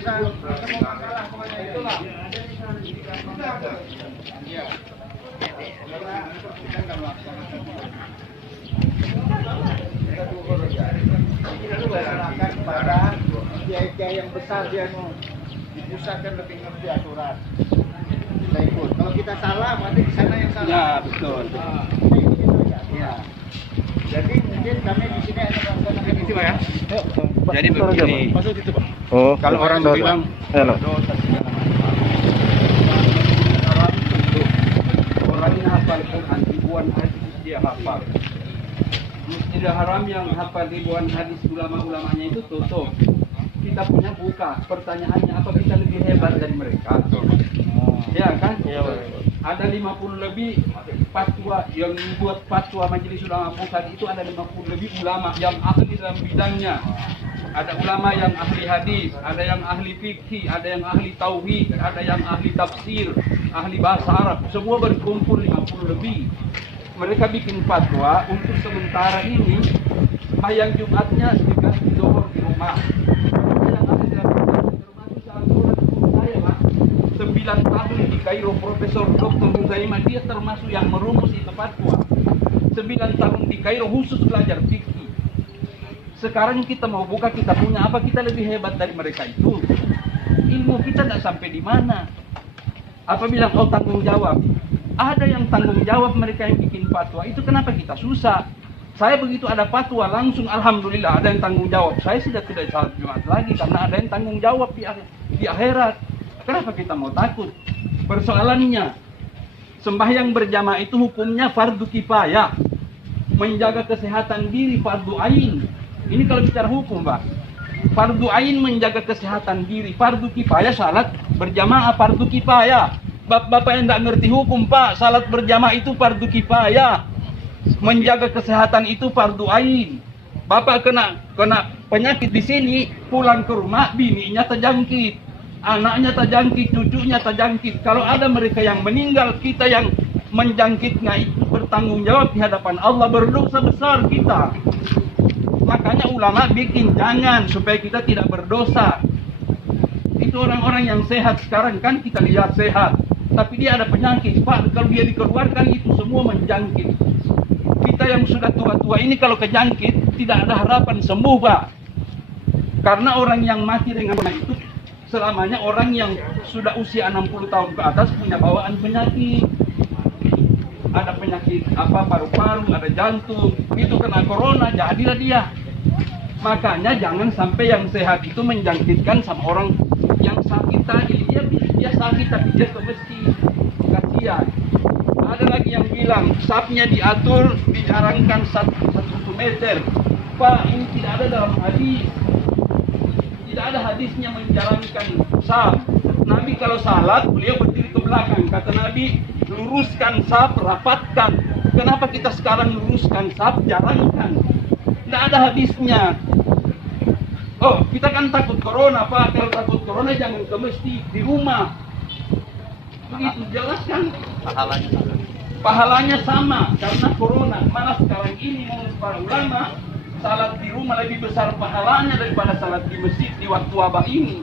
Iya. Kita pada kiai-kiai yang besar dia mau dipusatkan lebih ngerti aturan. Kita ikut. Kalau kita salah, berarti di sana yang salah. Ya, betul. Kita ikutin aja. Ya. Jadi mungkin kami di sini ada melaksanakan itu ya. Jadi begini. Masuk itu Pak. Oh, Kalau orang bilang halo. dosa segala macam. Orang ini hafal Quran ribuan hadis dia hafal. Masjidil Haram yang hafal ribuan hadis ulama-ulamanya itu tutup. Kita punya buka. Pertanyaannya apa kita lebih hebat dari mereka? Ya kan? Iya, Pak. Ada 50 lebih fatwa yang membuat fatwa Majelis Ulama Pusat itu, ada 50 lebih ulama yang ahli dalam bidangnya. Ada ulama yang ahli hadis, ada yang ahli fikih, ada yang ahli tauhid, ada yang ahli tafsir, ahli bahasa Arab. Semua berkumpul 50 lebih. Mereka bikin fatwa untuk sementara ini yang Jumatnya dikasih zuhur di rumah. Yang ahli dalam bidang termasuk salah seorang guru saya, Pak. 9 tahun di Kairo, Profesor Dr. Huzaimah, dia termasuk yang merumus itu fatwa. 9 tahun di Kairo khusus belajar fikih. Sekarang kita mau buka, kita punya apa, kita lebih hebat dari mereka itu. Ilmu kita tidak sampai di mana. Apa bilang kau tanggung jawab? Ada yang tanggung jawab, mereka yang bikin fatwa. Itu kenapa kita susah? Saya begitu ada fatwa langsung alhamdulillah ada yang tanggung jawab. Saya sudah tidak salat Jumat lagi karena ada yang tanggung jawab di akhirat. Kenapa kita mau takut? Persoalannya, sembahyang berjamaah itu hukumnya fardu kifayah. Menjaga kesehatan diri fardu ain. Ini kalau bicara hukum, Pak. Fardu ain menjaga kesehatan diri, fardu kifayah salat berjamaah fardu kifayah. Bapak yang tidak ngerti hukum, Pak, salat berjamaah itu fardu kifayah. Menjaga kesehatan itu fardu ain. Bapak kena penyakit di sini, pulang ke rumah bininya terjangkit, anaknya terjangkit, cucunya terjangkit. Kalau ada mereka yang meninggal, kita yang menjangkitnya itu bertanggung jawab di hadapan Allah, berdosa besar kita. Makanya ulama bikin jangan supaya kita tidak berdosa. Itu orang-orang yang sehat sekarang kan kita lihat sehat, tapi dia ada penyakit, Pak. Kalau dia dikeluarkan itu semua menjangkit. Kita yang sudah tua-tua ini kalau kejangkit tidak ada harapan sembuh, Pak. Karena orang yang mati dengan itu selamanya orang yang sudah usia 60 tahun ke atas punya bawaan penyakit. Ada penyakit apa, paru-paru, ada jantung. Itu kena corona, jadilah dia. Makanya jangan sampai yang sehat itu menjangkitkan sama orang yang sakit tadi. Dia sakit tapi dia ke masjid. Kasihan. Ada lagi yang bilang sapnya diatur, dijarangkan 1 meter. Pak, ini tidak ada dalam hadis. Tidak ada hadisnya menjalankan saf. Nabi kalau salat, beliau berdiri ke belakang. Kata Nabi, luruskan saf, rapatkan. Kenapa kita sekarang luruskan saf, jarangkan? Tidak ada hadisnya. Oh, kita kan takut corona, Pak. Kalau takut corona jangan ke masjid, di rumah. Begitu, jelaskan. Pahalanya sama karena corona. Malah sekarang ini menurut para ulama, salat di rumah lebih besar pahalanya daripada salat di masjid di waktu wabah ini.